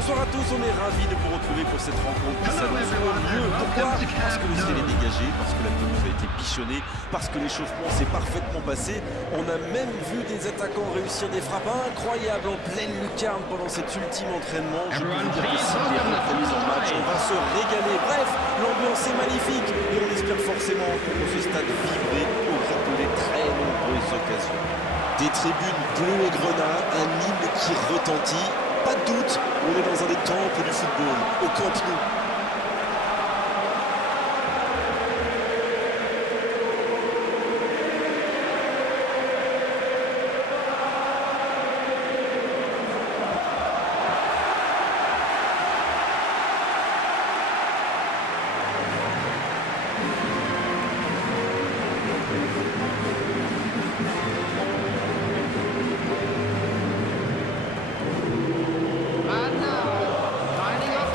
Bonsoir à tous, on est ravis de vous retrouver pour cette rencontre qui s'annonce au mieux. Pourquoi? Parce que le ciel est dégagé, parce que la pelouse a été bichonnée, parce que l'échauffement s'est parfaitement passé. On a même vu des attaquants réussir des frappes incroyables en pleine lucarne pendant cet ultime entraînement. Je peux vous dire que si les reprises en match, on va se régaler. Bref, l'ambiance est magnifique et on espère forcément entendre ce stade vibrer au gré de les très nombreuses occasions. Des tribunes bleues et grenat, un hymne qui retentit. Pas de doute, on est dans un des temples du football, au Camp Nou.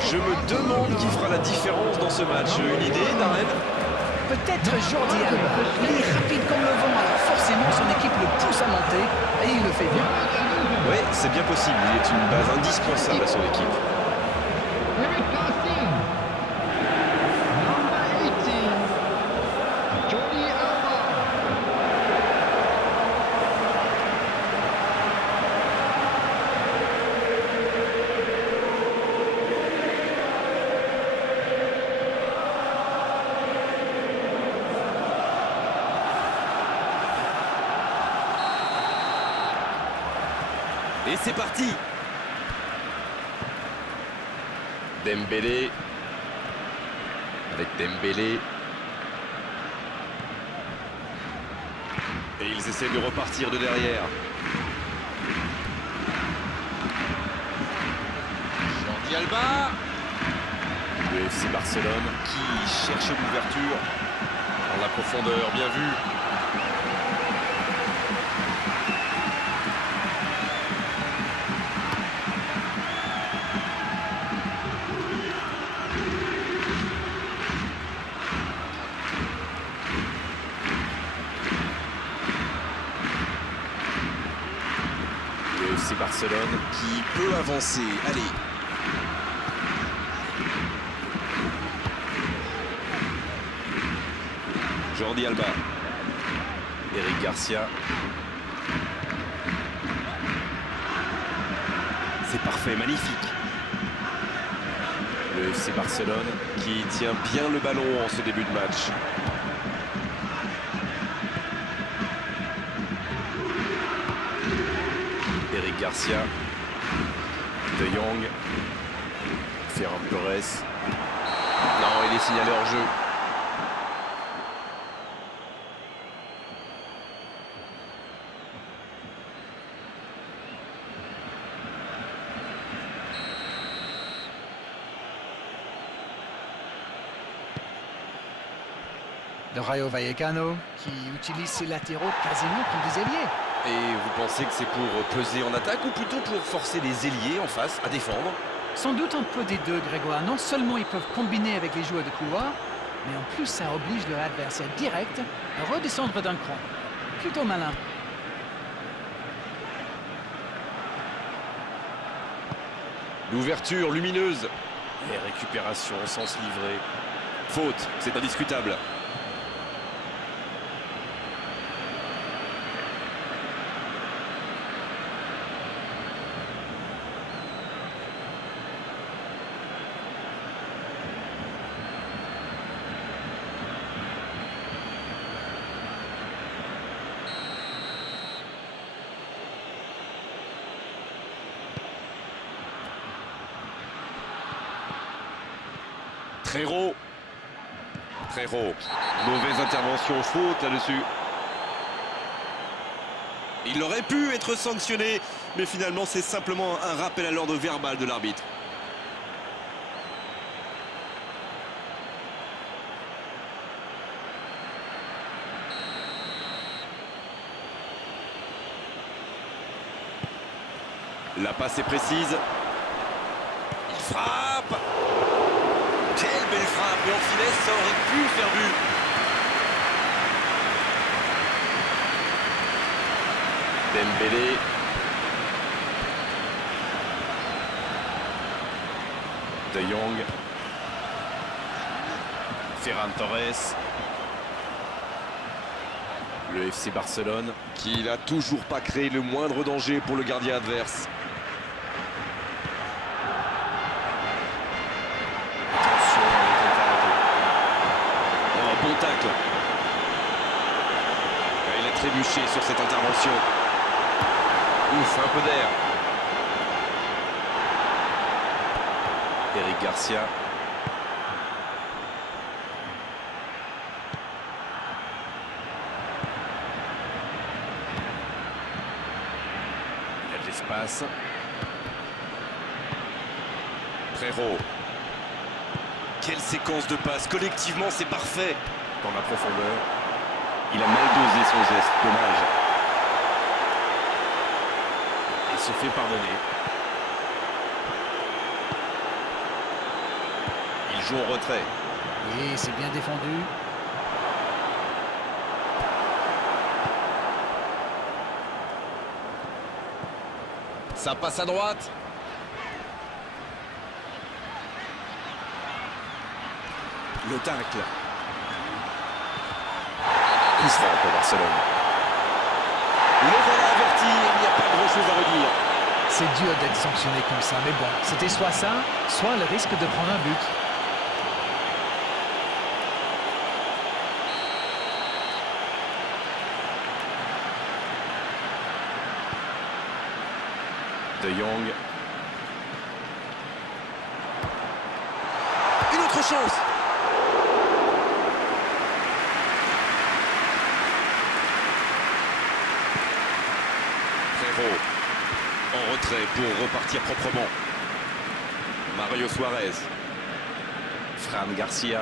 Je me demande qui fera la différence dans ce match. Une idée, Darren? Peut-être Jordi Alba. Il est rapide comme le vent, alors forcément son équipe le pousse à monter et il le fait bien. Oui, c'est bien possible. Il est une base indispensable à son équipe. Et c'est parti. Dembélé. Avec Dembélé. Et ils essaient de repartir de derrière. Jordi Alba. Le FC Barcelone qui cherche l'ouverture. Dans la profondeur, bien vu. C'est Barcelone qui peut avancer. Allez. Jordi Alba. Eric Garcia. C'est parfait, magnifique. Le FC Barcelone qui tient bien le ballon en ce début de match. Eric Garcia, De Jong, Ferran Torres. Non, il est signalé hors jeu. Le Rayo Vallecano qui utilise ses latéraux quasiment comme des ailiers. Et vous pensez que c'est pour peser en attaque ou plutôt pour forcer les ailiers en face à défendre? Sans doute un peu des deux, Grégoire. Non seulement ils peuvent combiner avec les joueurs de couloir, mais en plus ça oblige leur adversaire direct à redescendre d'un cran. Plutôt malin. L'ouverture lumineuse. Et récupération sans se livrer. Faute, c'est indiscutable. Trero. Mauvaise intervention, faute là-dessus. Il aurait pu être sanctionné, mais finalement c'est simplement un rappel à l'ordre verbal de l'arbitre. La passe est précise. Il frappe. Quelle belle frappe, mais en finesse, ça aurait pu faire but. Dembélé. De Jong. Ferran Torres. Le FC Barcelone qui n'a toujours pas créé le moindre danger pour le gardien adverse. Attention avec le Taranto. Oh, bon tacle. Il a trébuché sur cette intervention. Ouf, un peu d'air. Eric Garcia. Il y a de l'espace. Frérot. Quelle séquence de passes. Collectivement, c'est parfait. Dans la profondeur. Il a mal dosé son geste. Dommage. Il se fait pardonner. Il joue en retrait. Oui, c'est bien défendu. Ça passe à droite. Le tacle. Coup franc pour Barcelone. Le voilà averti, il n'y a pas grand-chose à redire. C'est dur d'être sanctionné comme ça, mais bon, c'était soit ça, soit le risque de prendre un but. De Jong. Une autre chance. Frérot. En retrait pour repartir proprement. Mario Suarez. Fran Garcia.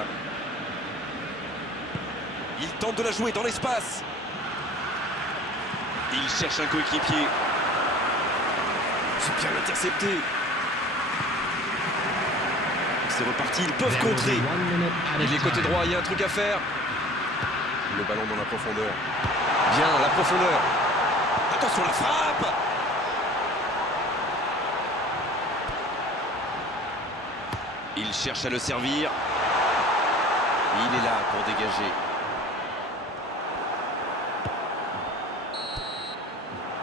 Il tente de la jouer dans l'espace. Il cherche un coéquipier. C'est bien intercepté. C'est reparti, ils peuvent contrer. Il est côté droit, il y a un truc à faire. Le ballon dans la profondeur. Bien, la profondeur. Attention, la frappe. Il cherche à le servir. Il est là pour dégager.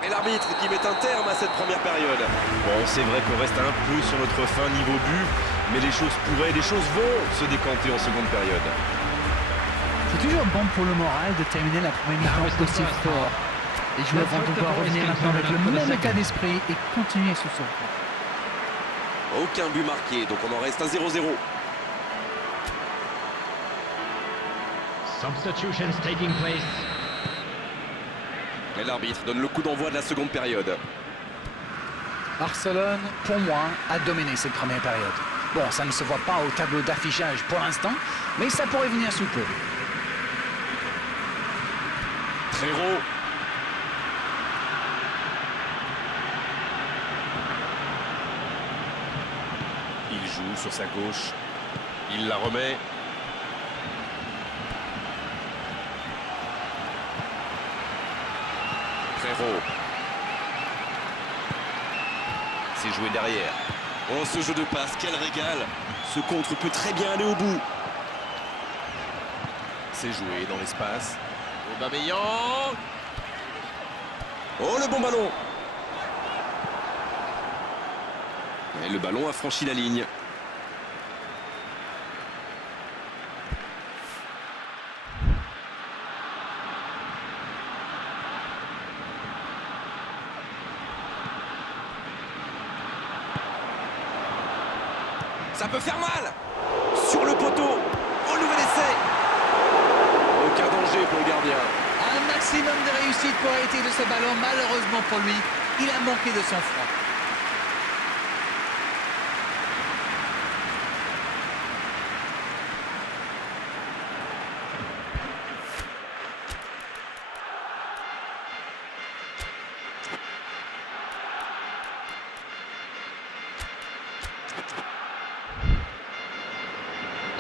Et l'arbitre qui met un terme à cette première période. Bon, c'est vrai qu'on reste un peu sur notre fin niveau but, mais les choses pourraient, les choses vont se décanter en seconde période. C'est toujours bon pour le moral de terminer la première mi-temps aussi fort. Les joueurs vont devoir revenir maintenant avec le même état d'esprit et continuer sous son rythme. Aucun but marqué, donc on en reste à 0-0. Substitutions taking place. Et l'arbitre donne le coup d'envoi de la seconde période. Barcelone, pour moi, a dominé cette première période. Bon, ça ne se voit pas au tableau d'affichage pour l'instant, mais ça pourrait venir sous peu. Frérot. Il joue sur sa gauche. Il la remet. Frérot. C'est joué derrière. Oh, ce jeu de passe, quel régal. Ce contre peut très bien aller au bout. C'est joué dans l'espace. Aubameyang. Oh, le bon ballon. Et le ballon a franchi la ligne. Ça peut faire mal. Sur le poteau. Au nouvel essai. Aucun danger pour le gardien. Un maximum de réussite pour arrêter de ce ballon. Malheureusement pour lui, il a manqué de sang-froid.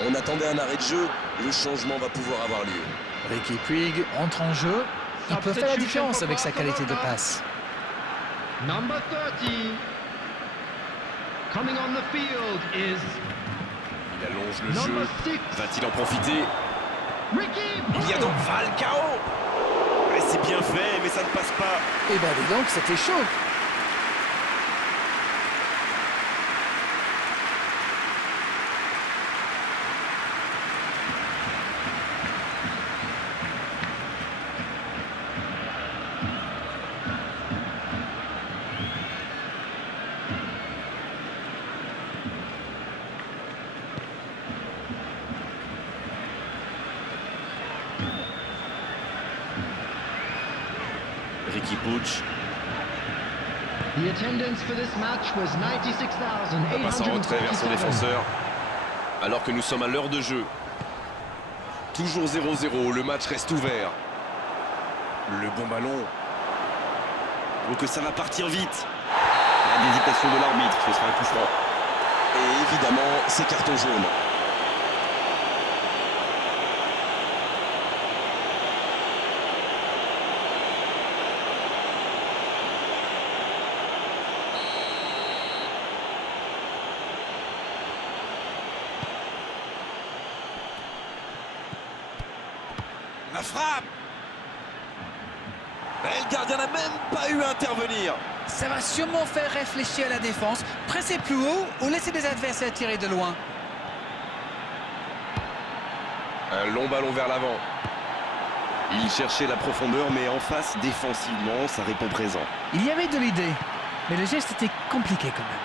On attendait un arrêt de jeu, le changement va pouvoir avoir lieu. Ricky Puig entre en jeu. Il peut faire la différence avec sa qualité de passe. Number 30. Coming on the field is Il allonge le jeu. Va-t-il en profiter? Il y a donc Falcao. Ouais, c'est bien fait, mais ça ne passe pas. Et ben dis donc, c'était chaud. Riqui Puig. La passe en retrait vers son défenseur. Alors que nous sommes à l'heure de jeu. Toujours 0-0, le match reste ouvert. Le bon ballon. Donc ça va partir vite. L'hésitation de l'arbitre, ce sera un coup franc. Et évidemment, c'est carton jaune. La frappe. Et le gardien n'a même pas eu à intervenir. Ça va sûrement faire réfléchir la défense. Presser plus haut ou laisser des adversaires tirer de loin. Un long ballon vers l'avant. Il cherchait la profondeur, mais en face, défensivement, ça répond présent. Il y avait de l'idée, mais le geste était compliqué quand même.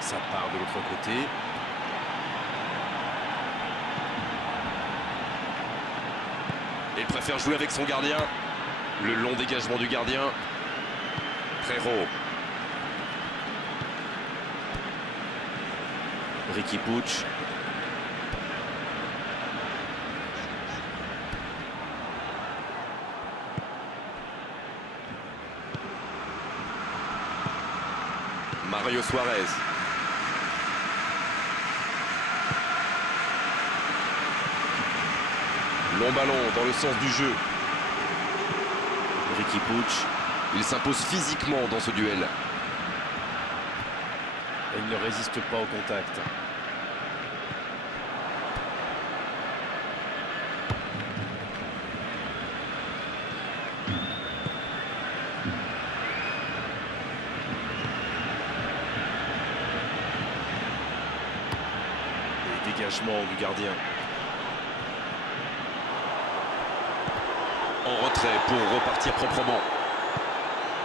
Ça part de l'autre côté. Il préfère jouer avec son gardien. Le long dégagement du gardien. Frérot. Riqui Puig. Mario Suarez. Long ballon dans le sens du jeu. Riqui Puig. Il s'impose physiquement dans ce duel. Et il ne résiste pas au contact. Et dégagement du gardien. En retrait pour repartir proprement.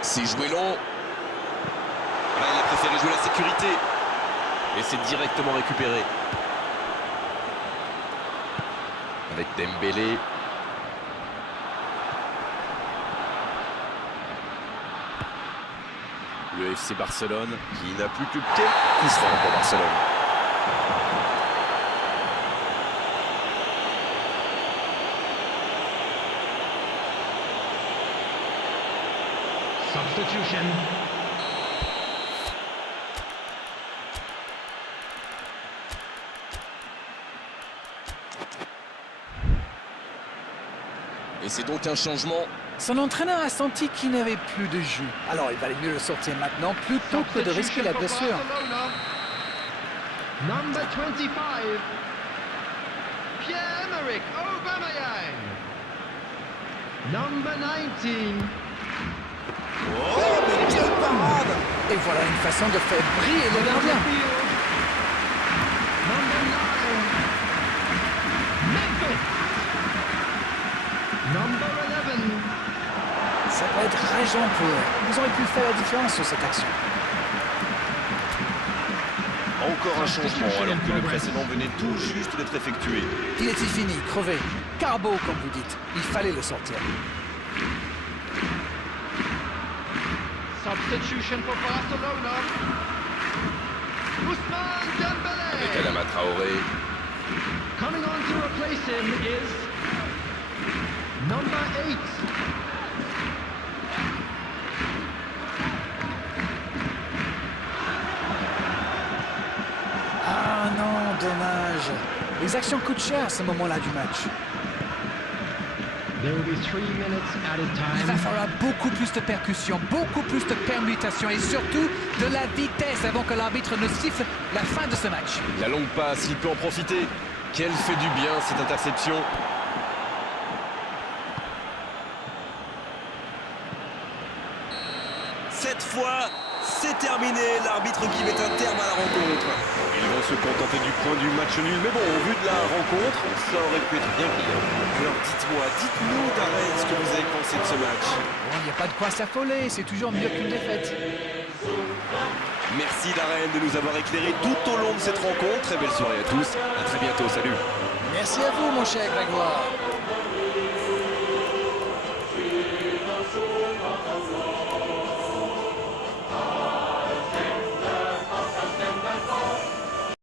C'est joué long. Ah, il a préféré jouer la sécurité. Et c'est directement récupéré. Avec Dembélé. Le FC Barcelone qui n'a plus que quelques coups francs pour Barcelone. Substitution. Et c'est donc un changement. Son entraîneur a senti qu'il n'avait plus de jus. Alors il valait mieux le sortir maintenant plutôt que de risquer la blessure. Number 25, Pierre-Emerick Aubameyang. Number 19. Oh, mais quelle parade! Et voilà une façon de faire briller le gardien. Number 9, Memphis. Number 11. Ça va être rageant pour eux. Ils auraient pu faire la différence sur cette action. Encore un changement alors que le précédent venait tout juste d'être effectué. Il était fini, crevé. Carbo, comme vous dites. Il fallait le sortir. Substitution for Barcelona. Ousmane Dembélé. Avec Adama Traoré. Coming on to replace him is number 8. Ah non, dommage. Les actions coûtent cher à ce moment-là du match. There will be 3 minutes added Il va time. falloir beaucoup plus de percussion, beaucoup plus de permutation et surtout de la vitesse avant que l'arbitre ne siffle la fin de ce match. La longue passe, il peut en profiter. Quelle fait du bien cette interception. Cette fois, c'est terminé. L'arbitre qui met un terme à la rencontre. Ils vont se contenter du point du match nul. Mais bon, au vu de la rencontre, ça aurait pu être bien pire. Alors dites-nous Darren ce que vous avez pensé de ce match. Bon, il n'y a pas de quoi s'affoler, c'est toujours mieux qu'une défaite. Merci Darren de nous avoir éclairé tout au long de cette rencontre. Très belle soirée à tous. À très bientôt. Salut. Merci à vous, mon cher Grégoire.